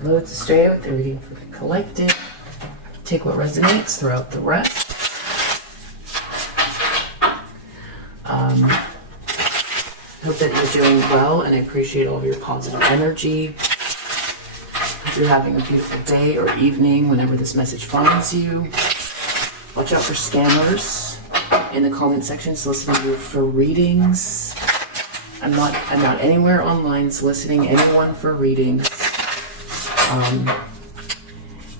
Hello, it's Estrella with the reading for the collective. Take what resonates, throw out the rest. Hope that you're doing well, and I appreciate all of your positive energy. Hope you're having a beautiful day or evening whenever this message finds you. Watch out for scammers in the comment section soliciting you for readings. I'm not anywhere online soliciting anyone for readings.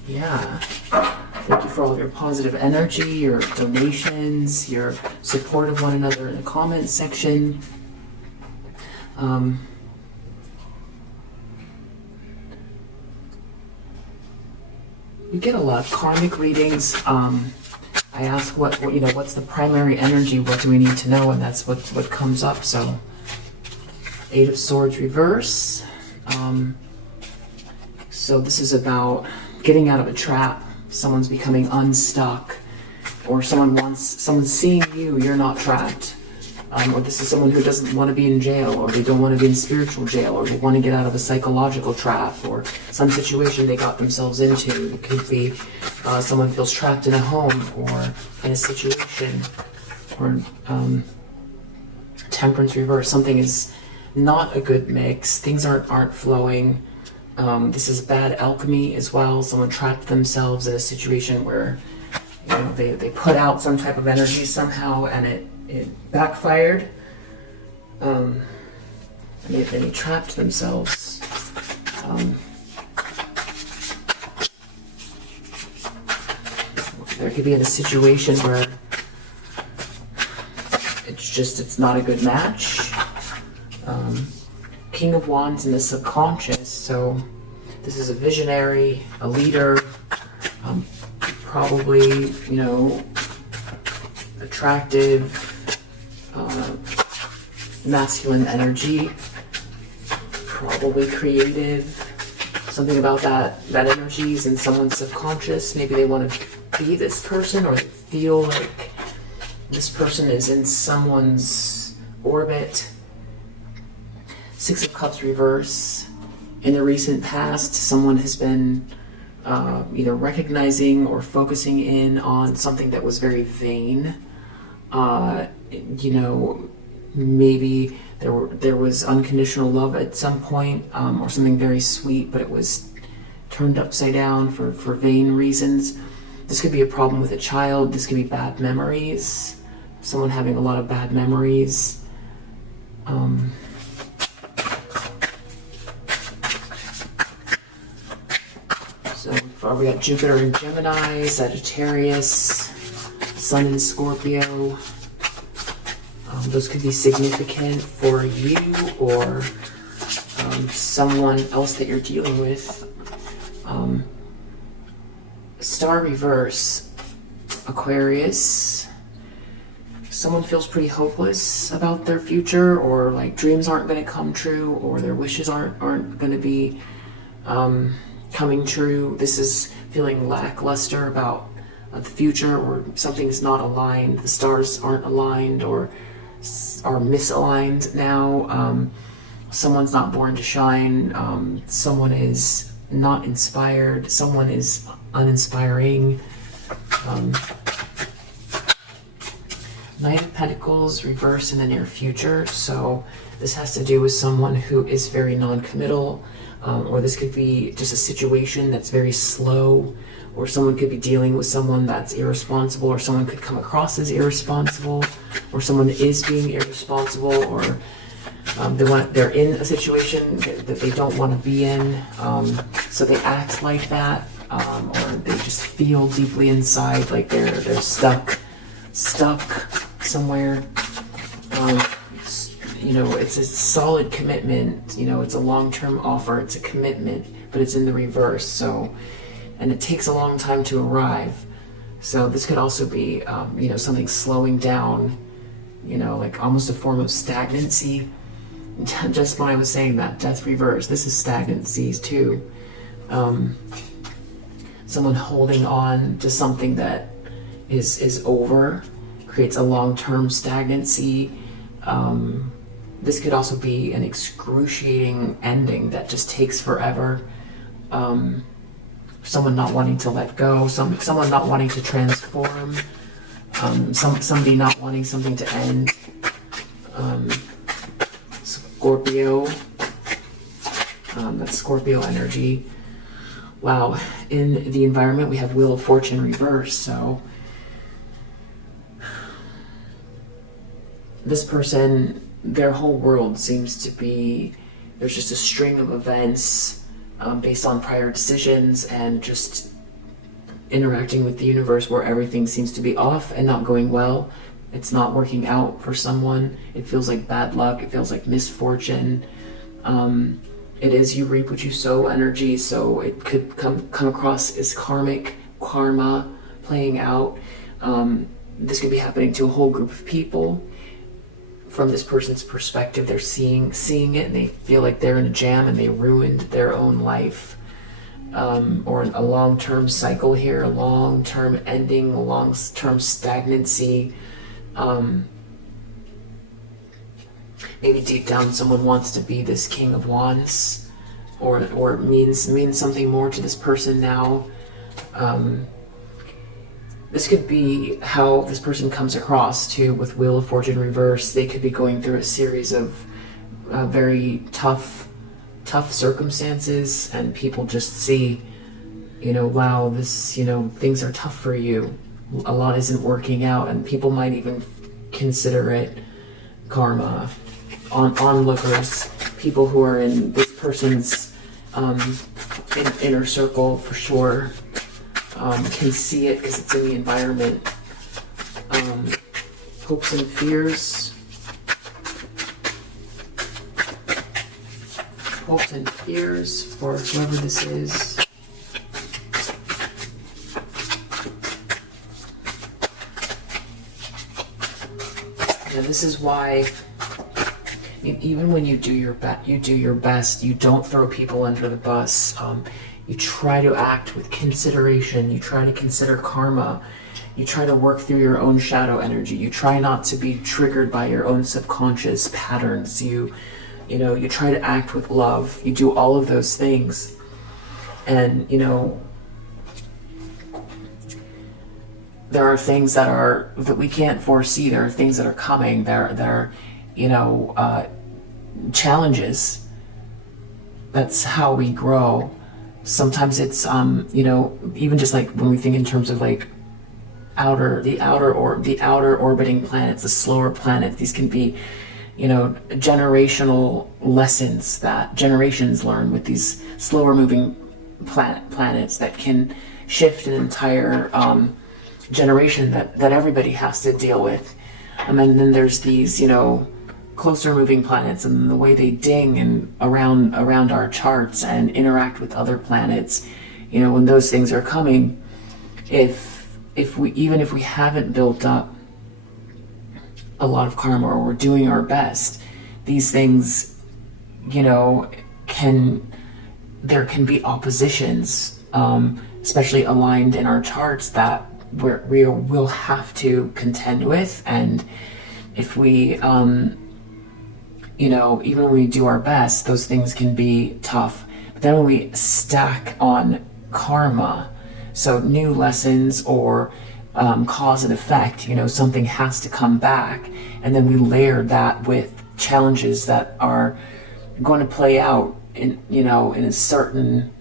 Yeah. Thank you for all of your positive energy, your donations, your support of one another in the comment section. We get a lot of karmic readings. I ask what's the primary energy, what do we need to know, and that's what comes up. So 8 of Swords reverse. So this is about getting out of a trap. Someone's becoming unstuck, or someone's seeing you're not trapped. Or this is someone who doesn't want to be in jail, or they don't want to be in spiritual jail, or they want to get out of a psychological trap, or some situation they got themselves into. It could be someone feels trapped in a home, or in a situation, or Temperance reverse. Something is not a good mix. Things aren't flowing. This is bad alchemy as well. Someone trapped themselves in a situation where they put out some type of energy somehow, and it backfired. And they trapped themselves. There could be in a situation where it's not a good match. King of Wands in the subconscious. So this is a visionary, a leader, probably, attractive, masculine energy, probably creative. Something about that energy is in someone's subconscious. Maybe they want to be this person, or they feel like this person is in someone's orbit. 6 of Cups reverse. In the recent past, someone has been either recognizing or focusing in on something that was very vain. Maybe there was unconditional love at some point, or something very sweet, but it was turned upside down for vain reasons. This could be a problem with a child. This could be bad memories. Someone having a lot of bad memories. So far we got Jupiter in Gemini, Sagittarius, Sun in Scorpio. Those could be significant for you or someone else that you're dealing with. Star reverse, Aquarius. Someone feels pretty hopeless about their future, or like dreams aren't going to come true, or their wishes aren't going to be coming true. This is feeling lackluster about the future, or something's not aligned. The stars aren't aligned, or are misaligned now. Someone's not born to shine. Someone is not inspired. Someone is uninspiring. Knight of Pentacles reverse in the near future. So this has to do with someone who is very non-committal, or this could be just a situation that's very slow, or someone could be dealing with someone that's irresponsible, or someone could come across as irresponsible, or someone is being irresponsible, or they're in a situation that they don't want to be in, so they act like that, or they just feel deeply inside like they're stuck somewhere. It's a solid commitment. It's a long-term offer. It's a commitment, but it's in the reverse. So, and it takes a long time to arrive. So this could also be, something slowing down. Like almost a form of stagnancy. Just when I was saying that, Death reverse. This is stagnancy too. Someone holding on to something that is over, creates a long-term stagnancy. This could also be an excruciating ending that just takes forever. someone not wanting to let go, someone not wanting to transform, somebody not wanting something to end. Scorpio, that's Scorpio energy. Wow, in the environment we have Wheel of Fortune reverse, so this person, their whole world seems to be, there's just a string of events based on prior decisions and just interacting with the universe where everything seems to be off and not going well. It's not working out for someone. It feels like bad luck. It feels like misfortune. It is you reap what you sow energy, so it could come across as karmic, karma playing out. This could be happening to a whole group of people. From this person's perspective, they're seeing it and they feel like they're in a jam and they ruined their own life. Or a long-term cycle here, a long-term ending, a long-term stagnancy. Maybe deep down someone wants to be this King of Wands, or means something more to this person now. This could be how this person comes across too with Wheel of Fortune reverse. They could be going through a series of very tough circumstances, and people just see, wow, this, things are tough for you. A lot isn't working out, and people might even consider it karma. Onlookers, people who are in this person's inner circle for sure, can see it because it's in the environment. Hopes and fears. Hopes and fears for whoever this is. Yeah, this is why even when you do your best, you don't throw people under the bus. You try to act with consideration. You try to consider karma. You try to work through your own shadow energy. You try not to be triggered by your own subconscious patterns. You try to act with love. You do all of those things. And, there are things that we can't foresee. There are things that are coming. There are, challenges. That's how we grow. Sometimes it's, even just like when we think in terms of like the outer orbiting planets, the slower planets, these can be, generational lessons that generations learn with these slower moving planets that can shift an entire generation that everybody has to deal with. And then there's these, closer moving planets and the way they ding and around our charts and interact with other planets. When those things are coming, if we haven't built up a lot of karma or we're doing our best, these things, there can be oppositions, especially aligned in our charts, that we will have to contend with. And if we even when we do our best, those things can be tough. But then when we stack on karma, so new lessons or cause and effect, something has to come back, and then we layer that with challenges that are going to play out in a certain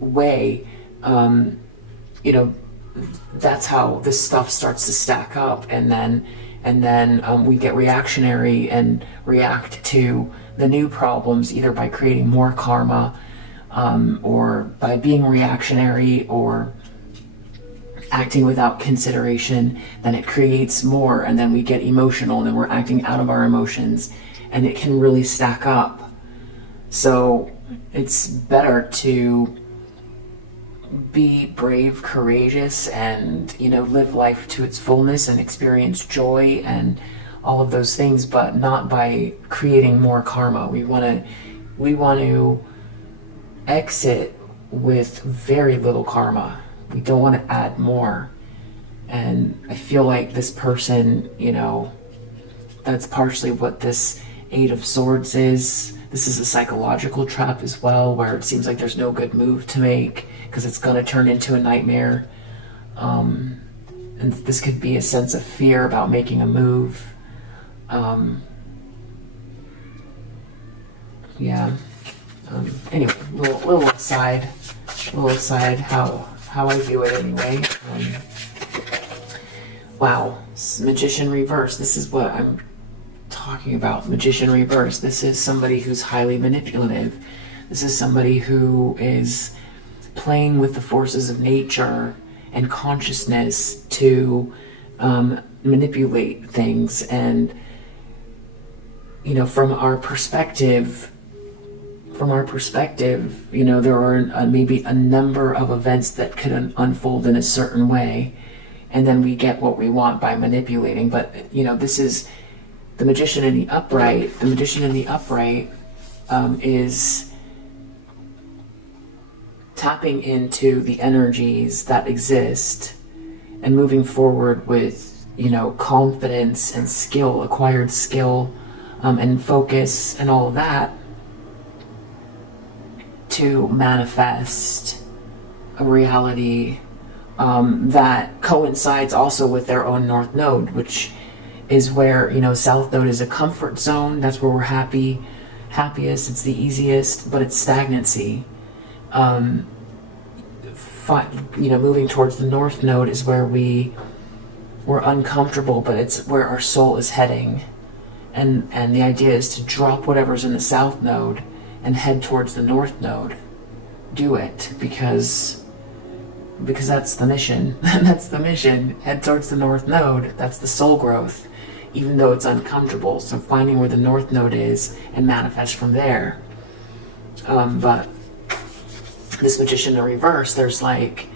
way. That's how this stuff starts to stack up, and then we get reactionary and react to the new problems either by creating more karma, or by being reactionary or acting without consideration. Then it creates more, and then we get emotional, and then we're acting out of our emotions, and it can really stack up. So it's better to be brave, courageous, and live life to its fullness and experience joy and all of those things, but not by creating more karma. We want to exit with very little karma. We don't want to add more. And I feel like this person, that's partially what this Eight of Swords is. This is a psychological trap as well, where it seems like there's no good move to make because it's going to turn into a nightmare. And this could be a sense of fear about making a move. Anyway, little aside how I view it anyway. Wow, Magician reverse. This is what I'm talking about. Magician reverse. This is somebody who's highly manipulative. This is somebody who is playing with the forces of nature and consciousness to manipulate things. And from our perspective, there are maybe a number of events that could unfold in a certain way, and then we get what we want by manipulating. But this is the Magician in the upright. The Magician in the upright is tapping into the energies that exist and moving forward with confidence and skill, acquired skill, and focus and all of that, to manifest a reality that coincides also with their own North Node, which is where, South Node is a comfort zone. That's where we're happiest. It's the easiest, but it's stagnancy. Moving towards the North Node is where we're uncomfortable, but it's where our soul is heading. And the idea is to drop whatever's in the South Node and head towards the North Node. Do it, because that's the mission. That's the mission. Head towards the North Node. That's the soul growth, even though it's uncomfortable. So finding where the North Node is and manifest from there. But this Magician in reverse, there's like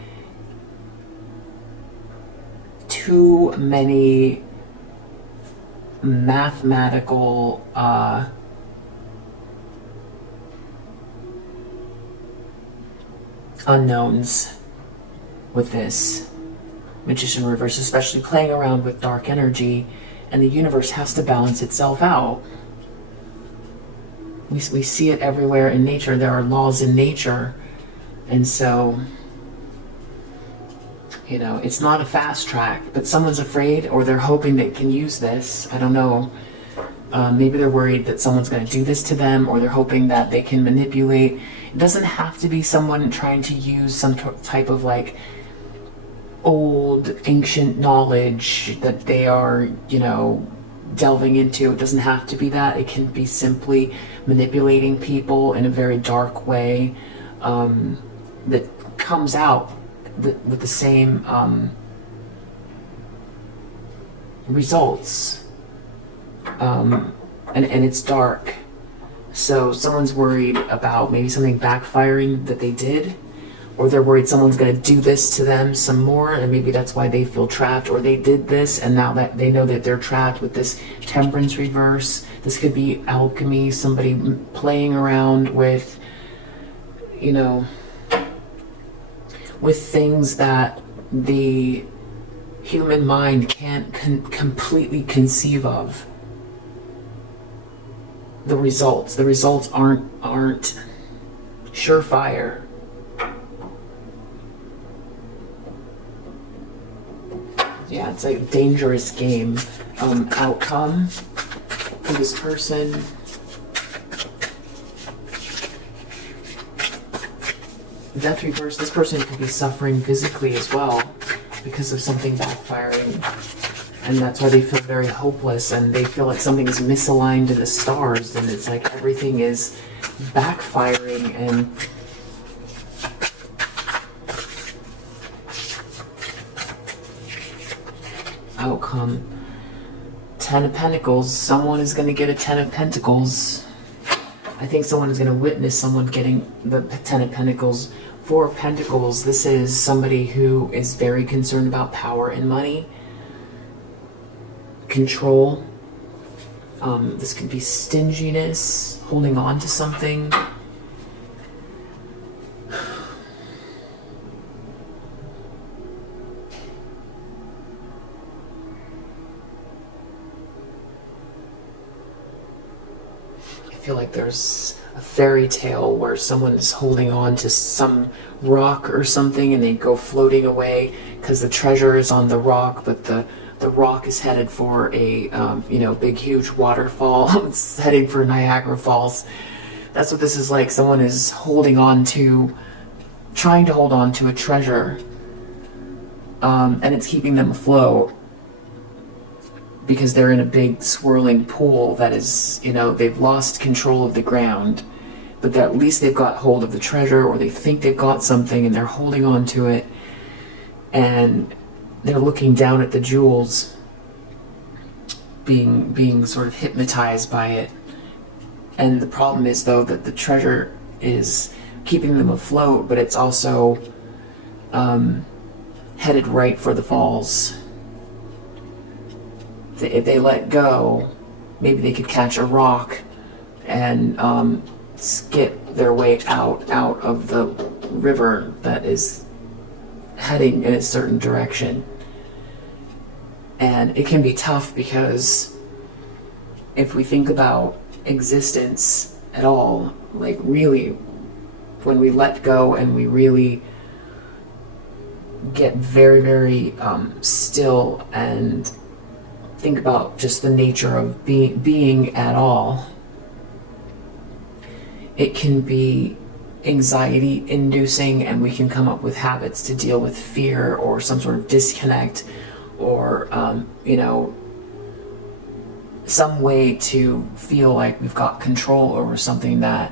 too many mathematical unknowns with this Magician reverse, especially playing around with dark energy, and the universe has to balance itself out. We see it everywhere in nature. There are laws in nature, and so it's not a fast track, but someone's afraid, or they're hoping they can use this. I don't know. Maybe they're worried that someone's going to do this to them, or they're hoping that they can manipulate. It doesn't have to be someone trying to use some type of like old ancient knowledge that they are, delving into. It doesn't have to be that. It can be simply manipulating people in a very dark way that comes out with the same results. And it's dark. So someone's worried about maybe something backfiring that they did, or they're worried someone's going to do this to them some more, and maybe that's why they feel trapped, or they did this and now that they know that they're trapped with this Temperance reverse. This could be alchemy, somebody playing around with, with things that the human mind can't completely conceive of. The results aren't surefire. Yeah, it's a dangerous game. Outcome for this person. Death reverse, this person could be suffering physically as well because of something backfiring. And that's why they feel very hopeless, and they feel like something is misaligned in the stars, and it's like everything is backfiring. And outcome, 10 of Pentacles. Someone is going to get a 10 of Pentacles. I think someone is going to witness someone getting the 10 of Pentacles. 4 of Pentacles, this is somebody who is very concerned about power and money. Control. This could be stinginess, holding on to something. feel like there's a fairy tale where someone is holding on to some rock or something, and they go floating away because the treasure is on the rock, but the rock is headed for a big huge waterfall. It's heading for Niagara Falls. That's what this is like. Someone is trying to hold on to a treasure, and it's keeping them afloat because they're in a big swirling pool that is, they've lost control of the ground, but at least they've got hold of the treasure, or they think they've got something and they're holding on to it, and they're looking down at the jewels, being sort of hypnotized by it. And the problem is, though, that the treasure is keeping them afloat, but it's also headed right for the falls. If they let go, maybe they could catch a rock and skip their way out of the river that is heading in a certain direction. And it can be tough because if we think about existence at all, like really, when we let go and we really get very, very still and think about just the nature of being at all, it can be anxiety inducing, and we can come up with habits to deal with fear or some sort of disconnect, or some way to feel like we've got control over something that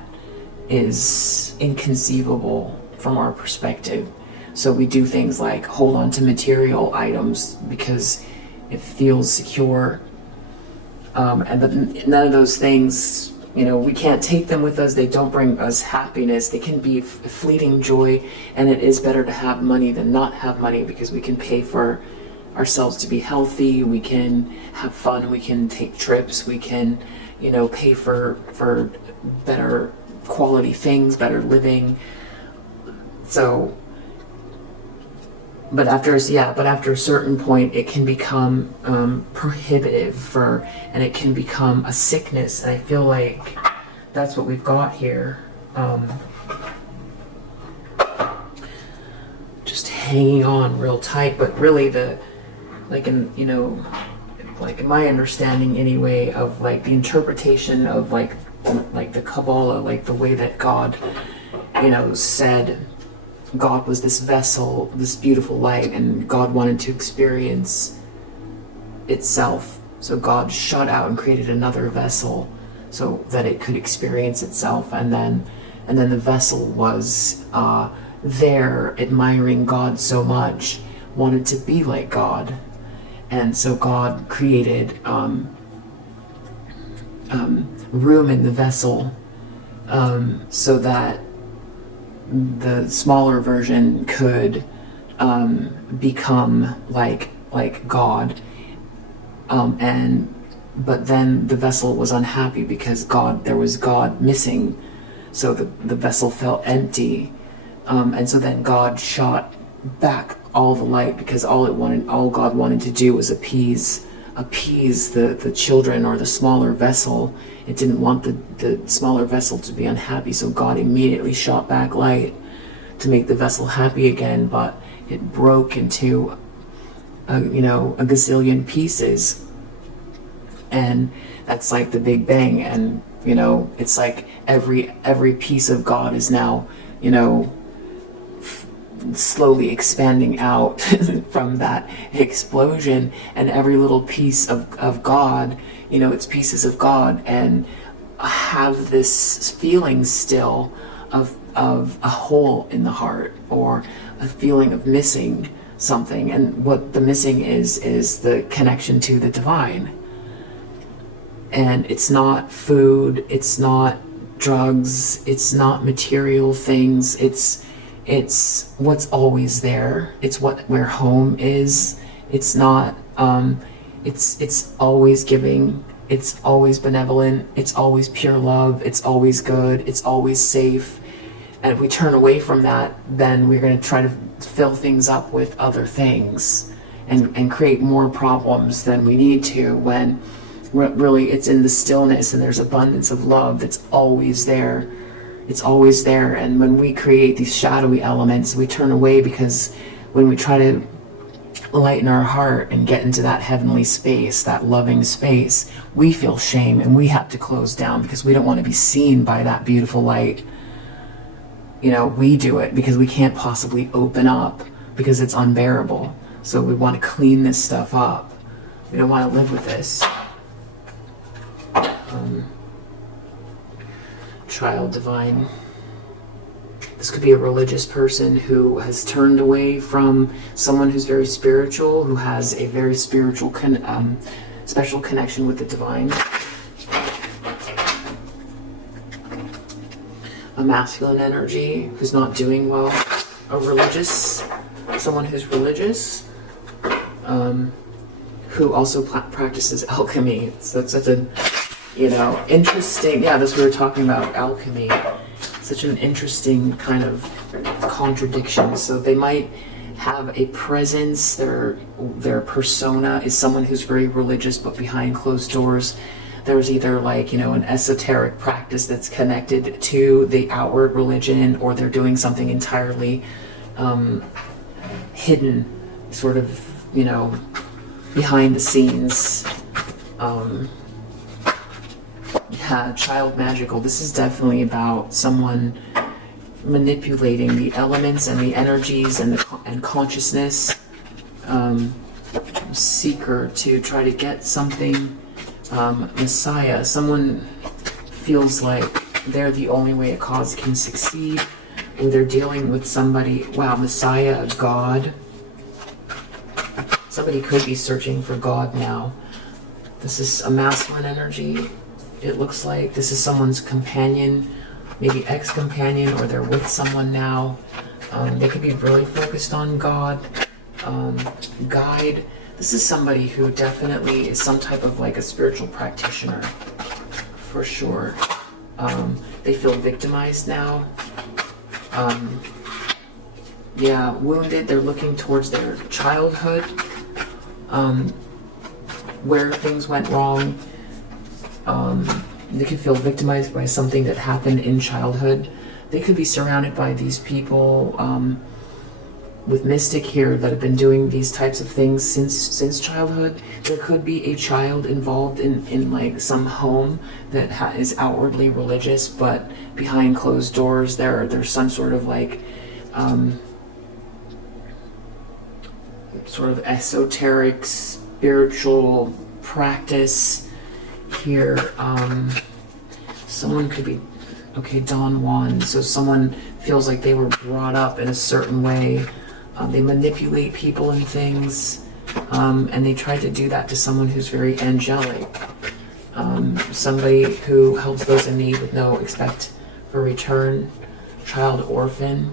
is inconceivable from our perspective. So we do things like hold on to material items because it feels secure, but none of those things, we can't take them with us. They don't bring us happiness. They can be fleeting joy, and it is better to have money than not have money, because we can pay for ourselves to be healthy, we can have fun, we can take trips, we can pay for better quality things, better living. So but after a certain point, it can become prohibitive and it can become a sickness, and I feel like that's what we've got here. Just hanging on real tight, but really in my understanding anyway of like the interpretation of like the Kabbalah, like the way that God said God was this vessel, this beautiful light, and God wanted to experience itself, so God shut out and created another vessel so that it could experience itself, and then the vessel was there admiring God so much, wanted to be like God. And so God created room in the vessel so that the smaller version could become like God. But then the vessel was unhappy because there was God missing, so the vessel felt empty. And so then God shot back all the light, because all God wanted to do was appease the children or the smaller vessel. It didn't want the smaller vessel to be unhappy, so God immediately shot back light to make the vessel happy again, but it broke into a gazillion pieces. And that's like the Big Bang, and it's like every piece of God is now slowly expanding out from that explosion, and every little piece of God, it's pieces of God, and have this feeling still of a hole in the heart, or a feeling of missing something. And what the missing is the connection to the divine. And it's not food, it's not drugs, it's not material things, it's what's always there. It's where home is. It's not it's always giving, it's always benevolent, it's always pure love, it's always good, it's always safe. And if we turn away from that, then we're going to try to fill things up with other things and create more problems than we need to, when Really, it's in the stillness, and there's abundance of love that's always there. It's always there. And when we create these shadowy elements, we turn away, because when we try to lighten our heart and get into that heavenly space, that loving space, we feel shame and we have to close down because we don't want to be seen by that beautiful light. You know, we do it because we can't possibly open up because it's unbearable. So we want to clean this stuff up. We don't want to live with this. Child divine. This could be a religious person who has turned away from someone who's very spiritual, who has a very spiritual, special connection with the divine. A masculine energy who's not doing well. A religious, someone who's religious, who also practices alchemy. So it's such a, you know, interesting, yeah, that's what we were talking about, alchemy. Such an interesting kind of contradiction. So they might have a presence, their persona is someone who's very religious, but behind closed doors there's either, like, you know, an esoteric practice that's connected to the outward religion, or they're doing something entirely hidden, sort of, you know, behind the scenes. Yeah, child magical. This is definitely about someone manipulating the elements and the energies and consciousness. Seeker to try to get something. Messiah. Someone feels like they're the only way a cause can succeed, or they're dealing with somebody. Wow, Messiah, God. Somebody could be searching for God now. This is a masculine energy. It looks like this is someone's companion, maybe ex-companion, or they're with someone now. They could be really focused on God. Guide. This is somebody who definitely is some type of, like, a spiritual practitioner, for sure. They feel victimized now. Yeah, wounded. They're looking towards their childhood, where things went wrong. They could feel victimized by something that happened in childhood. They could be surrounded by these people with mystic here that have been doing these types of things since childhood. There could be a child involved in like some home that is outwardly religious, but behind closed doors there's some sort of, like, sort of esoteric spiritual practice here. Someone could be, okay, Don Juan. So someone feels like they were brought up in a certain way. They manipulate people and things, and they try to do that to someone who's very angelic. Somebody who helps those in need with no expect for return. Child orphan.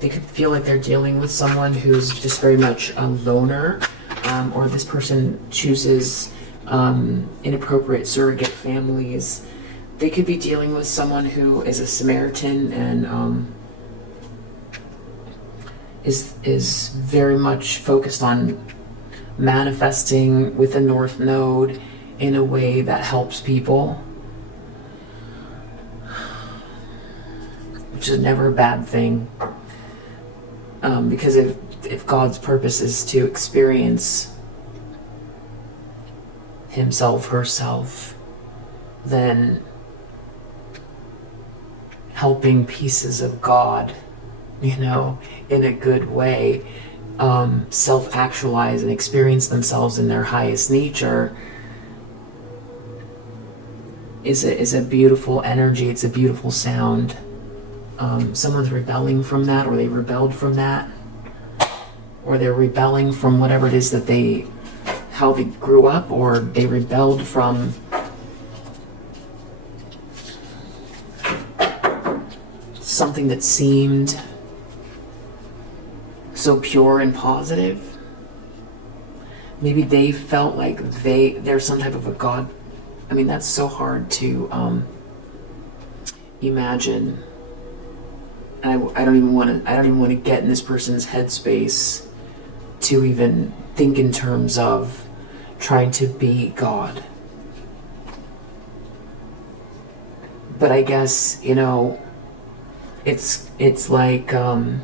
They could feel like they're dealing with someone who's just very much a loner, or this person chooses inappropriate surrogate families. They could be dealing with someone who is a Samaritan and is very much focused on manifesting with the North Node in a way that helps people, which is never a bad thing, because if God's purpose is to experience himself, herself, then helping pieces of God, you know, in a good way, self-actualize and experience themselves in their highest nature is a beautiful energy. It's a beautiful sound. Someone's rebelling from that, or they rebelled from that, or they're rebelling from whatever it is that how they grew up, or they rebelled from something that seemed so pure and positive. Maybe they felt like they're some type of a god. I mean, that's so hard to imagine. And I don't even want to get in this person's headspace to even think in terms of trying to be God. But I guess, you know, it's like, you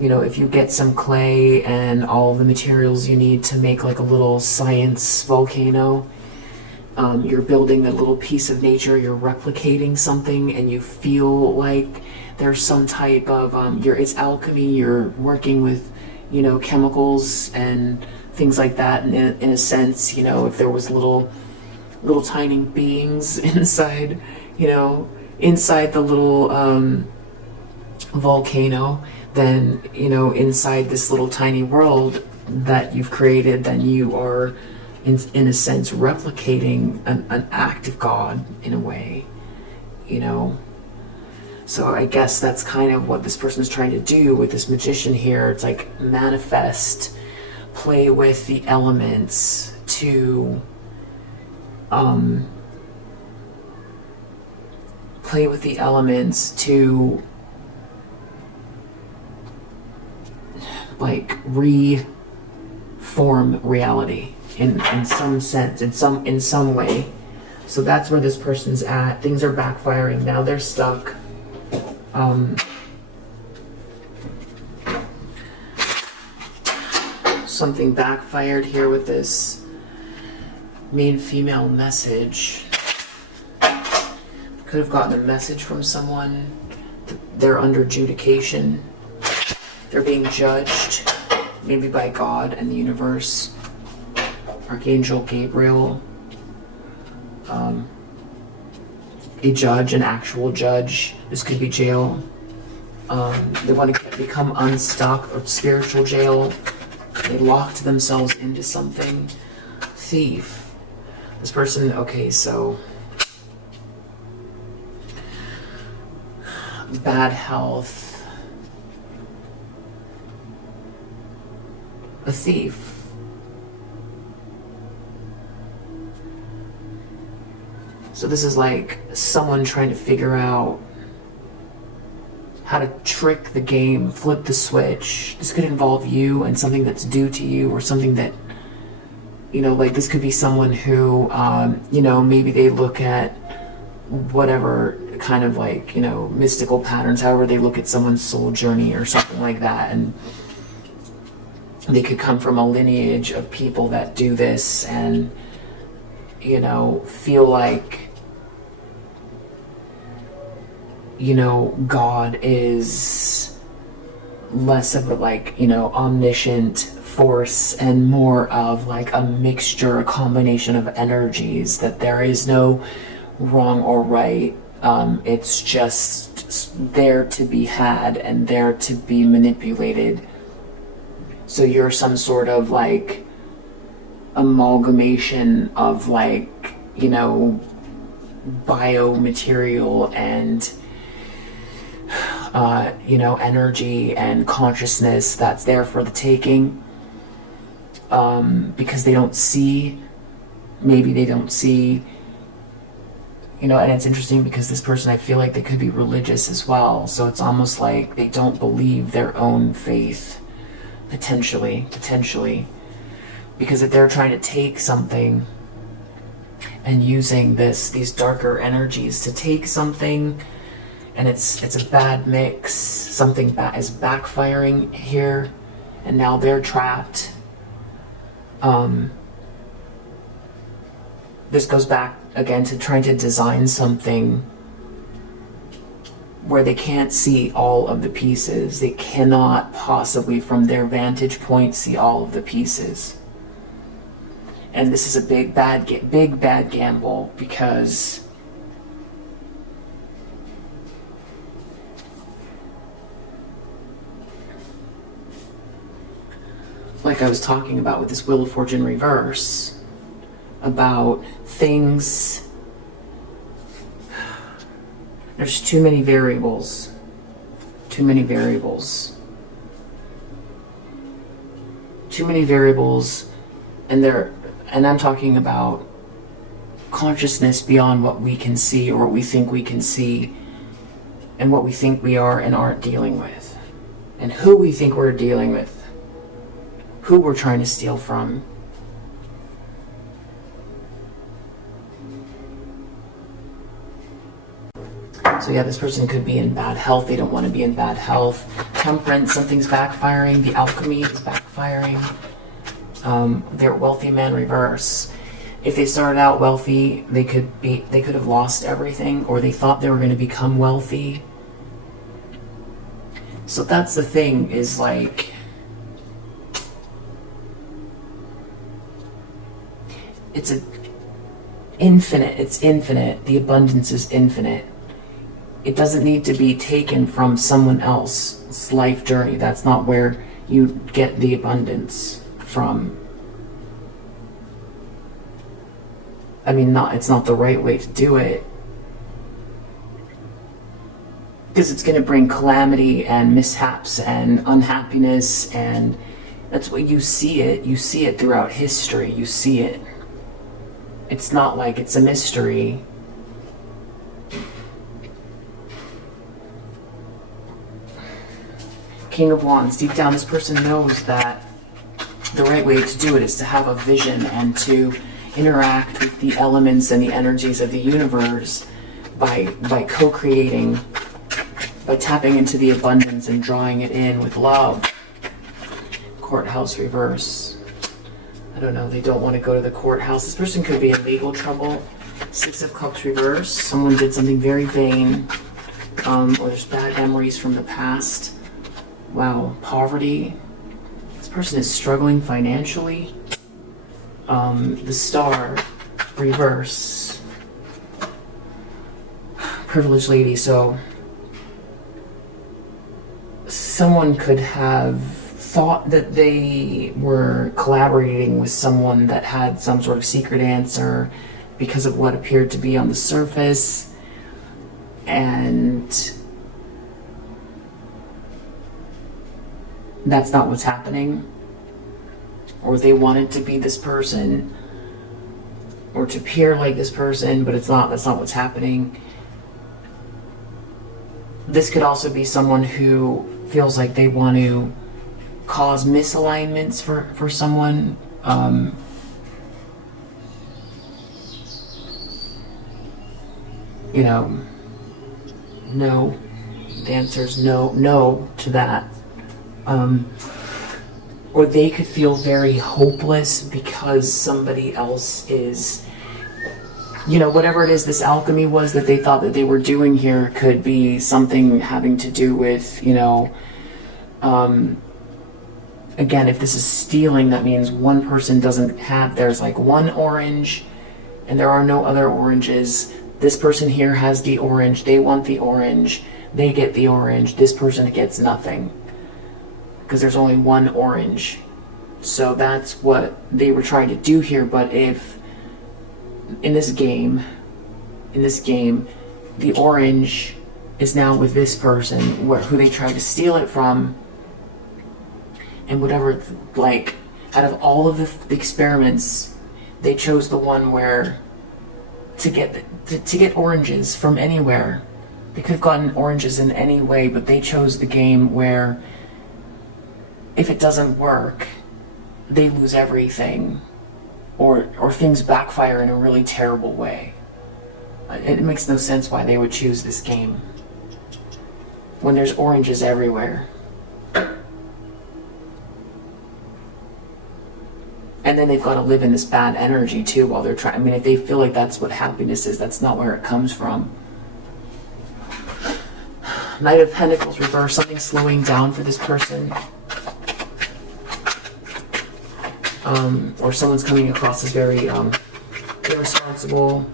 know, if you get some clay and all the materials you need to make like a little science volcano, you're building a little piece of nature, you're replicating something, and you feel like there's some type of, it's alchemy, you're working with, you know, chemicals and things like that. And in a sense, you know, if there was little tiny beings inside, you know, inside the little volcano, then, you know, inside this little tiny world that you've created, then you are, in a sense, replicating an act of God in a way, you know. So I guess that's kind of what this person's trying to do with this magician here. It's like manifest, play with the elements to like reform reality in some sense, in some way. So that's where this person's at. Things are backfiring now. They're stuck. Something backfired here with this main female message. Could have gotten a message from someone. They're under judication. They're being judged, maybe by God and the universe. Archangel Gabriel. A judge, an actual judge. This could be jail. They want to become unstuck, or spiritual jail. They locked themselves into something. Thief. This person, okay, so bad health. A thief. So this is like someone trying to figure out how to trick the game, flip the switch. This could involve you and something that's due to you, or something that, you know, like this could be someone who, you know, maybe they look at whatever kind of like, you know, mystical patterns, however they look at someone's soul journey or something like that. And they could come from a lineage of people that do this and, you know, feel like, you know, God is less of a, like, you know, omniscient force and more of like a mixture, a combination of energies, that there is no wrong or right. It's just there to be had and there to be manipulated. So you're some sort of like amalgamation of like, you know, biomaterial and you know, energy and consciousness that's there for the taking, because they don't see, maybe they don't see, you know. And it's interesting because this person, I feel like they could be religious as well, so it's almost like they don't believe their own faith, potentially, because if they're trying to take something and using these darker energies to take something, and it's a bad mix, something is backfiring here, and now they're trapped. This goes back again to trying to design something where they can't see all of the pieces. They cannot possibly, from their vantage point, see all of the pieces. And this is a big bad gamble, because like I was talking about with this Wheel of Fortune reverse, about things, there's too many variables, and I'm talking about consciousness beyond what we can see, or what we think we can see, and what we think we are and aren't dealing with, and who we think we're dealing with, who we're trying to steal from. So yeah, this person could be in bad health. They don't want to be in bad health. Temperance, something's backfiring. The alchemy is backfiring. They're wealthy man reverse. If they started out wealthy, they could have lost everything, or they thought they were going to become wealthy. So that's the thing, is like, it's infinite. The abundance is infinite. It doesn't need to be taken from someone else's life journey. That's not where you get the abundance from. I mean, it's not the right way to do it. Because it's going to bring calamity and mishaps and unhappiness, and that's what you see it. You see it throughout history. You see it. It's not like it's a mystery. King of Wands. Deep down, this person knows that the right way to do it is to have a vision and to interact with the elements and the energies of the universe by co-creating, by tapping into the abundance and drawing it in with love. Courthouse reverse. I don't know, they don't want to go to the courthouse. This person could be in legal trouble. Six of Cups reverse. Someone did something very vain, or there's bad memories from the past. Wow, poverty. This person is struggling financially. The Star reverse. Privileged lady. So someone could have thought that they were collaborating with someone that had some sort of secret answer because of what appeared to be on the surface, and that's not what's happening. Or they wanted to be this person, or to appear like this person, but it's not. That's not what's happening. This could also be someone who feels like they want to cause misalignments for someone. You know, no. The answer is no to that. Or they could feel very hopeless because somebody else is, you know, whatever it is this alchemy was that they thought that they were doing here could be something having to do with, you know, again, if this is stealing, that means one person doesn't have, there's like one orange and there are no other oranges. This person here has the orange, they want the orange, they get the orange, this person gets nothing. Because there's only one orange. So that's what they were trying to do here. But if in this game, the orange is now with this person who they tried to steal it from, and whatever, like, out of all of the experiments, they chose the one where to get oranges from anywhere. They could have gotten oranges in any way, but they chose the game where if it doesn't work, they lose everything, or things backfire in a really terrible way. It makes no sense why they would choose this game when there's oranges everywhere. And then they've got to live in this bad energy too while they're trying. I mean, if they feel like that's what happiness is, that's not where it comes from. Knight of Pentacles reverse, something slowing down for this person. Or someone's coming across as very irresponsible.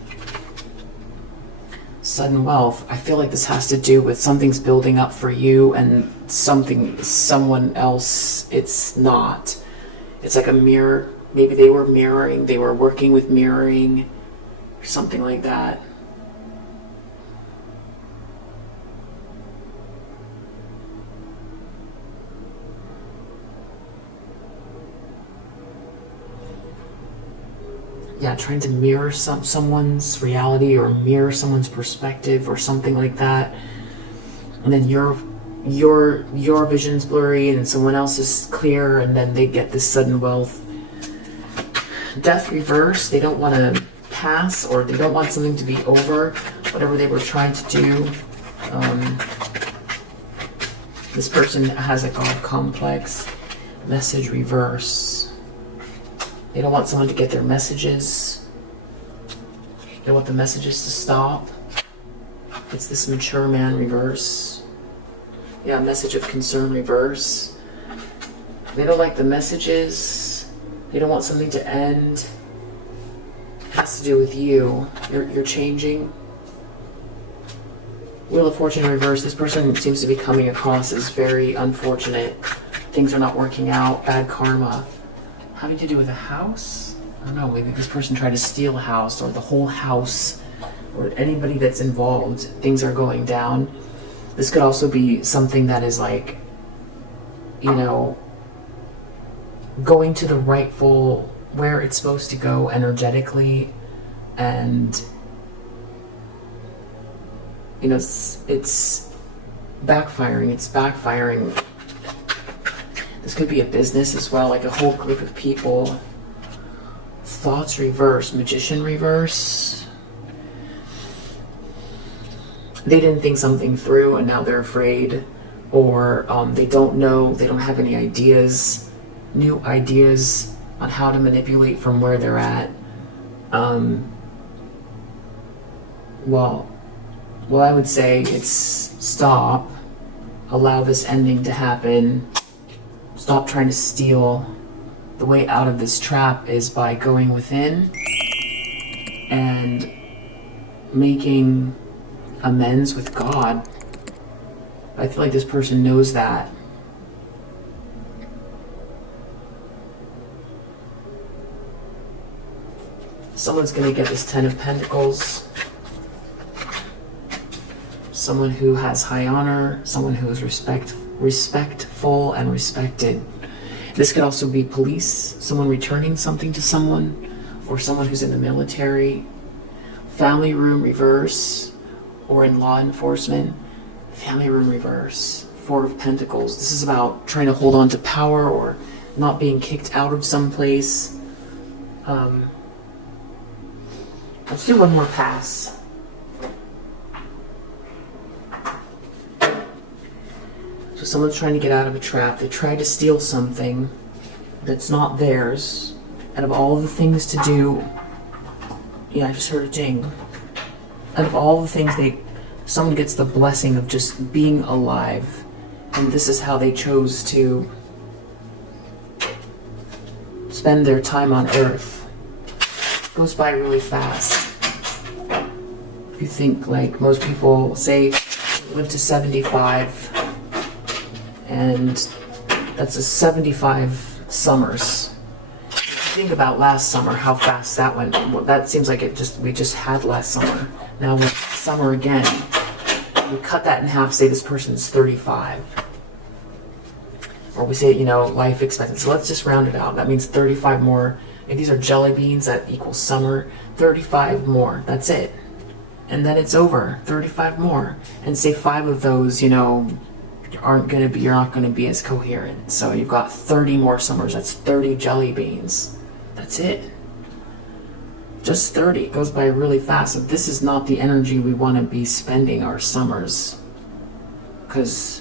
Sudden wealth. I feel like this has to do with something's building up for you and someone else. It's not. It's like a mirror. Maybe they were mirroring. They were working with mirroring or something like that. Yeah, trying to mirror someone's reality or mirror someone's perspective or something like that. And then your vision's blurry and someone else is clear, and then they get this sudden wealth. Death reverse. They don't want to pass, or they don't want something to be over, whatever they were trying to do. This person has a God complex. Message reverse. They don't want someone to get their messages. They don't want the messages to stop. It's this mature man reverse. Yeah, message of concern reverse. They don't like the messages. They don't want something to end. It has to do with you. You're changing. Wheel of Fortune in reverse. This person seems to be coming across as very unfortunate. Things are not working out. Bad karma. Having to do with a house? I don't know. Maybe this person tried to steal a house, or the whole house, or anybody that's involved. Things are going down. This could also be something that is like, you know, going to the rightful, where it's supposed to go energetically, and you know, it's backfiring. It's backfiring. This could be a business as well, like a whole group of people. Thoughts reverse. Magician reverse. They didn't think something through and now they're afraid, or they don't know, they don't have any ideas, new ideas on how to manipulate from where they're at. Well, I would say it's stop, allow this ending to happen, stop trying to steal. The way out of this trap is by going within and making amends with God. I feel like this person knows that. Someone's going to get this Ten of Pentacles. Someone who has high honor, someone who is respectful and respected. This could also be police, someone returning something to someone, or someone who's in the military. Family room reverse, or in law enforcement. Family room reverse. Four of Pentacles. This is about trying to hold on to power or not being kicked out of some place. Let's do one more pass. So someone's trying to get out of a trap. They tried to steal something that's not theirs. Out of all the things to do, yeah, I just heard a ding. Out of all the things, someone gets the blessing of just being alive. And this is how they chose to spend their time on Earth. It goes by really fast. If you think, like most people say, live to 75, and that's a 75 summers. If you think about last summer, how fast that went. Well, that seems like we just had last summer. Now we're summer again. We cut that in half, say this person's 35. Or we say, you know, life expectancy. So let's just round it out. That means 35 more. If these are jelly beans, that equals summer. 35 more. That's it. And then it's over. 35 more. And say 5 of those, you know, you're not going to be as coherent. So you've got 30 more summers. That's 30 jelly beans. That's it. Just 30. It goes by really fast. So this is not the energy we want to be spending our summers. Because,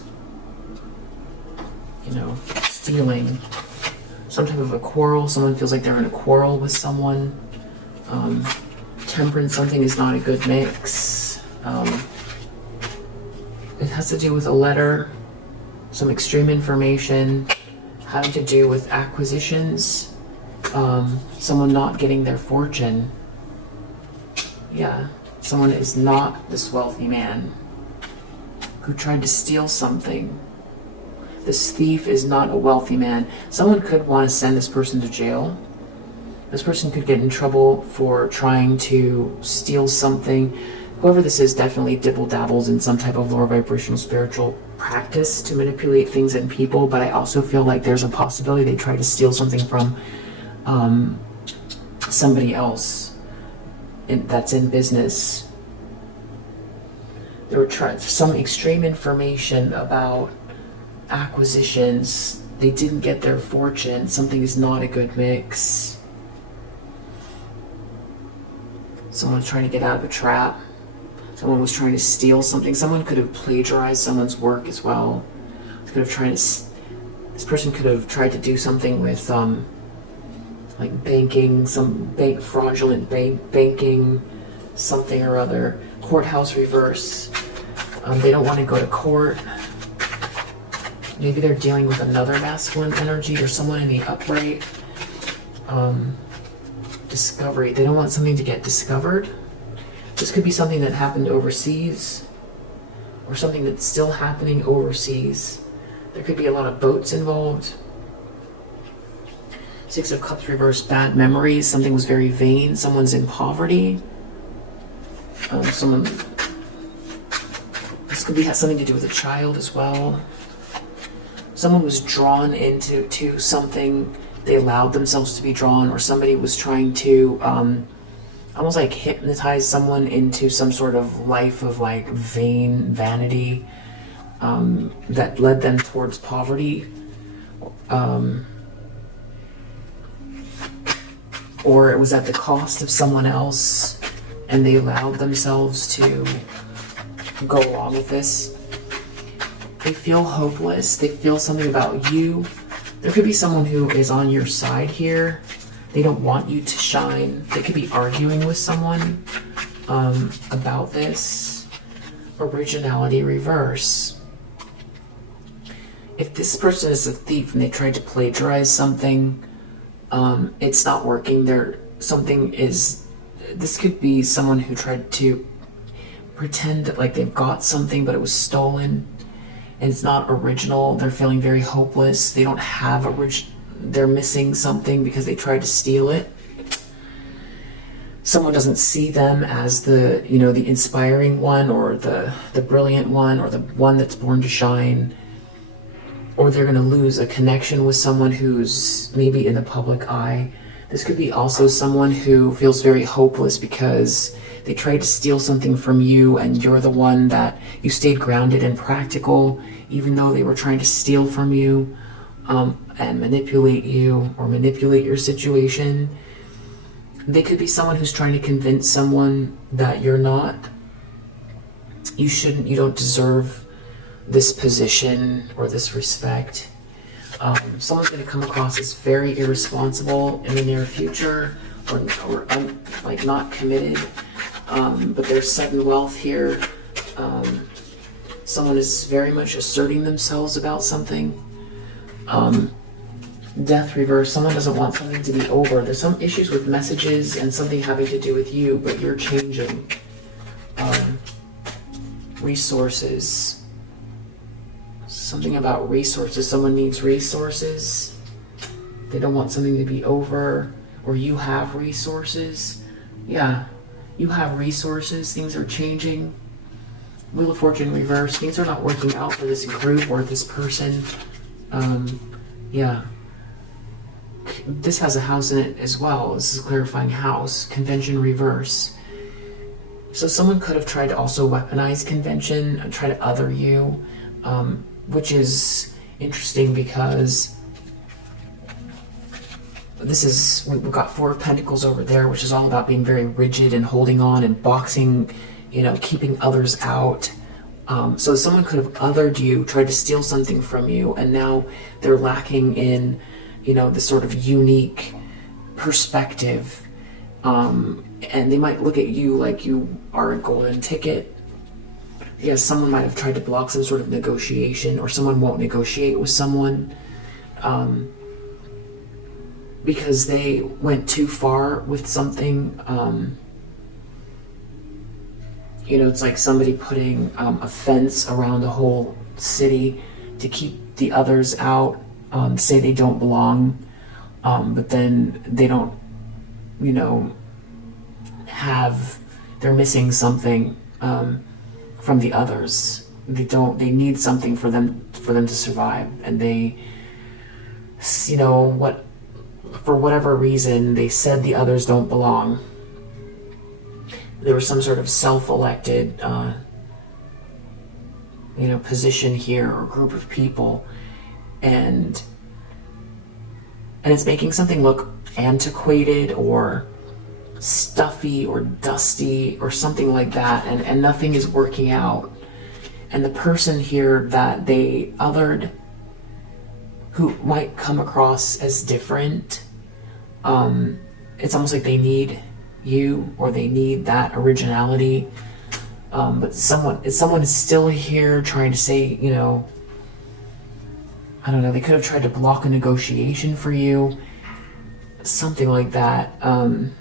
you know, stealing, some type of a quarrel. Someone feels like they're in a quarrel with someone. Temperance, something is not a good mix. It has to do with a letter, some extreme information, having to do with acquisitions, someone not getting their fortune. Yeah, someone is not this wealthy man who tried to steal something. This thief is not a wealthy man. Someone could want to send this person to jail. This person could get in trouble for trying to steal something. Whoever this is definitely dibble-dabbles in some type of lower vibrational spiritual practice to manipulate things and people, but I also feel like there's a possibility they try to steal something from somebody else that's in business. They were trying some extreme information about acquisitions. They didn't get their fortune. Something is not a good mix. Someone's trying to get out of a trap. Someone was trying to steal something. Someone could have plagiarized someone's work as well. This person could have tried to do something with like banking, fraudulent banking, something or other. Courthouse reverse. They don't want to go to court. Maybe they're dealing with another masculine energy or someone in the upright. Discovery. They don't want something to get discovered. This could be something that happened overseas or something that's still happening overseas. There could be a lot of boats involved. Six of Cups reverse, bad memories. Something was very vain. Someone's in poverty. This could have something to do with a child as well. Someone was drawn into something. They allowed themselves to be drawn, or somebody was trying to almost like hypnotize someone into some sort of life of like vanity that led them towards poverty. Or it was at the cost of someone else and they allowed themselves to go along with this. They feel hopeless. They feel something about you. There could be someone who is on your side here. They don't want you to shine. They could be arguing with someone about this. Originality reverse. If this person is a thief and they tried to plagiarize something, it's not working. This could be someone who tried to pretend that like they've got something but it was stolen and it's not original. They're feeling very hopeless. They don't have they're missing something because they tried to steal it. Someone doesn't see them as the inspiring one or the brilliant one or the one that's born to shine. Or they're going to lose a connection with someone who's maybe in the public eye. This could be also someone who feels very hopeless because they tried to steal something from you and you're the one that you stayed grounded and practical even though they were trying to steal from you and manipulate you or manipulate your situation. They could be someone who's trying to convince someone that you don't deserve this position or this respect. Someone's going to come across as very irresponsible in the near future or like not committed, but there's sudden wealth here. Someone is very much asserting themselves about something. Death reverse. Someone doesn't want something to be over. There's some issues with messages and something having to do with you, but you're changing. Resources. Something about resources. Someone needs resources. They don't want something to be over. Or you have resources. Yeah, you have resources. Things are changing. Wheel of Fortune reverse. Things are not working out for this group or this person. Yeah. This has a house in it as well. This is a clarifying house. Convention reverse. So someone could have tried to also weaponize convention and try to other you, which is interesting because we've got Four of Pentacles over there, which is all about being very rigid and holding on and boxing, keeping others out. So someone could have othered you, tried to steal something from you, and now they're lacking in, this sort of unique perspective. And they might look at you like you are a golden ticket. Yes, someone might have tried to block some sort of negotiation, or someone won't negotiate with someone because they went too far with something. It's like somebody putting a fence around the whole city to keep the others out, say they don't belong, but then they don't, they're missing something from the others. They need something for them to survive, and they, for whatever reason, they said the others don't belong. There was some sort of self-elected, position here or group of people, and it's making something look antiquated or stuffy or dusty or something like that, and nothing is working out. And the person here that they othered, who might come across as different, it's almost like they need you, or they need that originality. But someone is still here trying to say, you know, I don't know, they could have tried to block a negotiation for you, something like that. And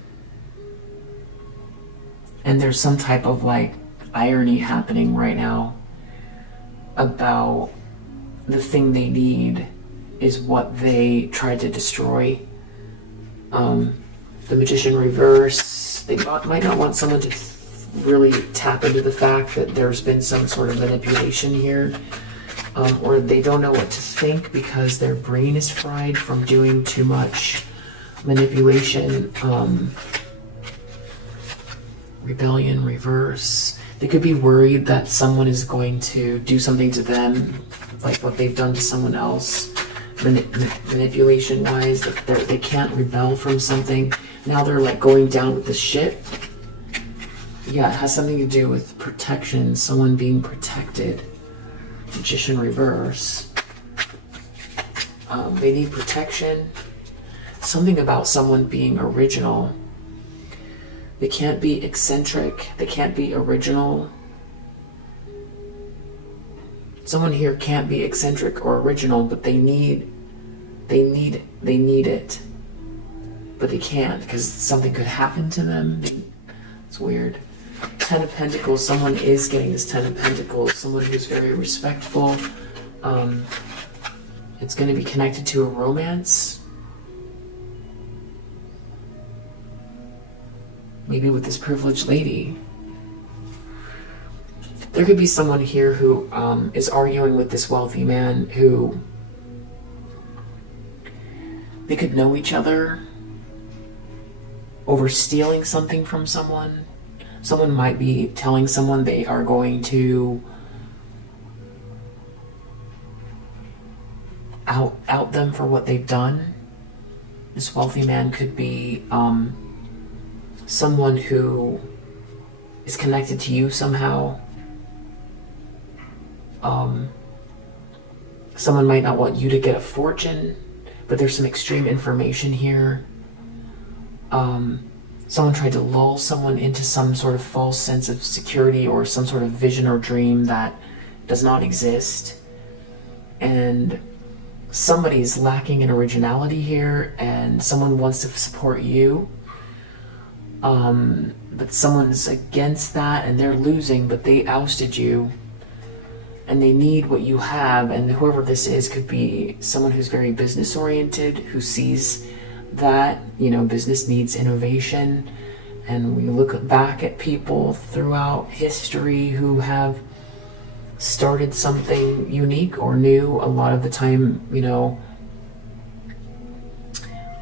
there's some type of like irony happening right now about the thing they need is what they tried to destroy. The Magician reverse, they might not want someone to really tap into the fact that there's been some sort of manipulation here, or they don't know what to think because their brain is fried from doing too much manipulation. Rebellion reverse, they could be worried that someone is going to do something to them like what they've done to someone else, manipulation wise, that they can't rebel from something. Now they're like going down with the ship. Yeah, it has something to do with protection, someone being protected. Magician reverse. They need protection. Something about someone being original. They can't be eccentric. They can't be original. Someone here can't be eccentric or original, but they need it. But they can't because something could happen to them. It's weird. 10 of Pentacles, someone is getting this 10 of Pentacles, someone who's very respectful. It's going to be connected to a romance. Maybe with this privileged lady. There could be someone here who is arguing with this wealthy man who they could know each other over stealing something from someone. Someone might be telling someone they are going to out them for what they've done. This wealthy man could be someone who is connected to you somehow. Someone might not want you to get a fortune, but there's some extreme information here. Someone tried to lull someone into some sort of false sense of security or some sort of vision or dream that does not exist. And somebody's lacking in originality here, and someone wants to support you. But someone's against that, and they're losing, but they ousted you. And they need what you have, and whoever this is could be someone who's very business oriented, who sees that, you know, business needs innovation. And we look back at people throughout history who have started something unique or new. A lot of the time, you know,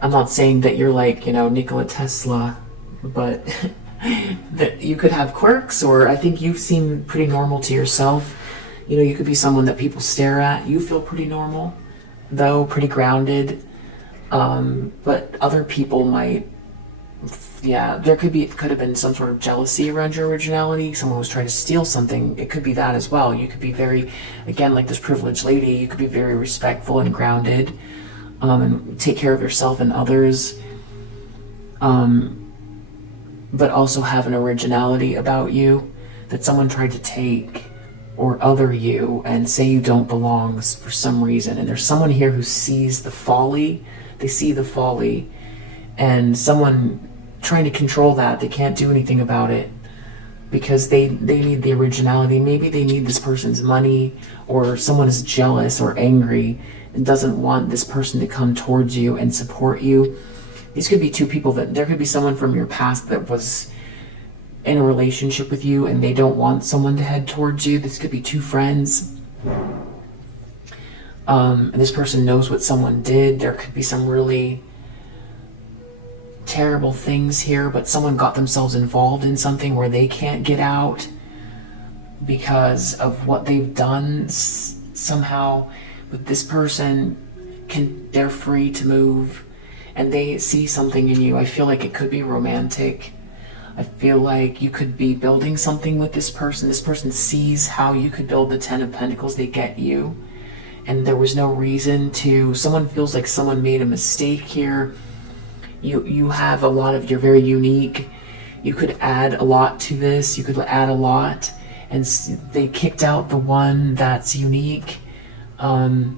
I'm not saying that you're like, you know, Nikola Tesla, but that you could have quirks, or I think you seem pretty normal to yourself. You know, you could be someone that people stare at. You feel pretty normal, though, pretty grounded. But other people might, yeah, could have been some sort of jealousy around your originality. Someone was trying to steal something. It could be that as well. You could be very, again, like this privileged lady, you could be very respectful and grounded, and take care of yourself and others, but also have an originality about you that someone tried to take or other you and say you don't belong for some reason. And there's someone here who sees the folly. They see the folly, and someone trying to control that. They can't do anything about it because they need the originality. Maybe they need this person's money, or someone is jealous or angry and doesn't want this person to come towards you and support you. These could be two people there could be someone from your past that was in a relationship with you and they don't want someone to head towards you. This could be two friends. And this person knows what someone did. There could be some really terrible things here, but someone got themselves involved in something where they can't get out because of what they've done somehow. But this person they're free to move, and they see something in you. I feel like it could be romantic. I feel like you could be building something with this person. This person sees how you could build the 10 of Pentacles. They get you. And there was no reason to... Someone feels like someone made a mistake here. You have a lot of... You're very unique. You could add a lot to this. You could add a lot. And they kicked out the one that's unique. And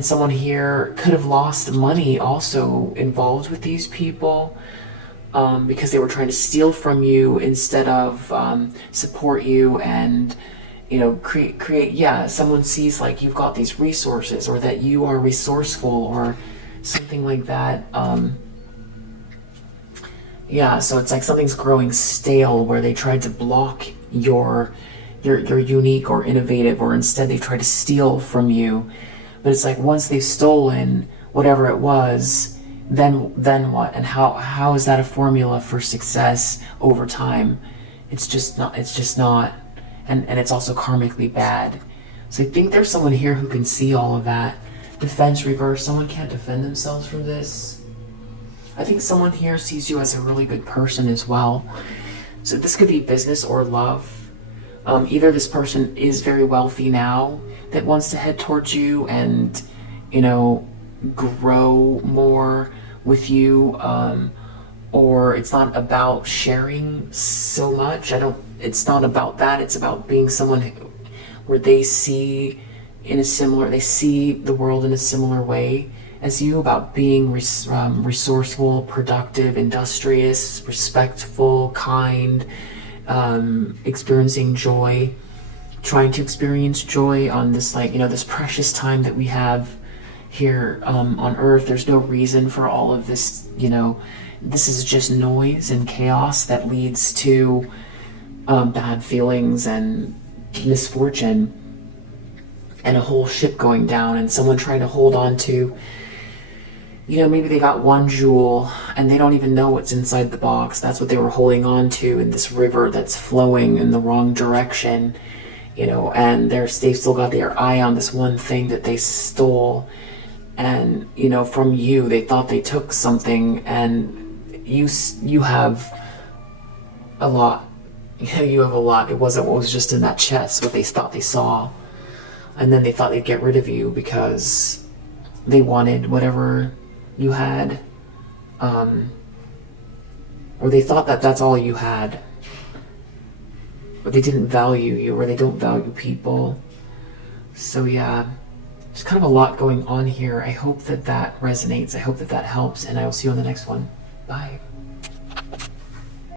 someone here could have lost money also involved with these people. Because they were trying to steal from you instead of support you and, you know, create, yeah, someone sees like you've got these resources or that you are resourceful or something like that. Yeah, so it's like something's growing stale where they tried to block your unique or innovative, or instead they tried to steal from you. But it's like once they've stolen whatever it was, then what? And how is that a formula for success over time? It's just not. And it's also karmically bad. So I think there's someone here who can see all of that. Defense reverse. Someone can't defend themselves from this. I think someone here sees you as a really good person as well. So this could be business or love. Either this person is very wealthy now that wants to head towards you and, you know, grow more with you, or it's not about sharing so much. It's not about that. It's about being someone where they see they see the world in a similar way as you, about being resourceful, productive, industrious, respectful, kind, experiencing joy, trying to experience joy on this, like, you know, this precious time that we have here on Earth. There's no reason for all of this, you know. This is just noise and chaos that leads to bad feelings and misfortune and a whole ship going down and someone trying to hold on to, you know, maybe they got one jewel and they don't even know what's inside the box. That's what they were holding on to in this river that's flowing in the wrong direction, you know, and they've still got their eye on this one thing that they stole. And, you know, from you, they thought they took something, and you have a lot. You have a lot. It wasn't what was just in that chest, what they thought they saw. And then they thought they'd get rid of you because they wanted whatever you had. Or they thought that that's all you had. But they didn't value you, or they don't value people. So yeah. There's kind of a lot going on here. I hope that that resonates. I hope that that helps, and I will see you on the next one. Bye.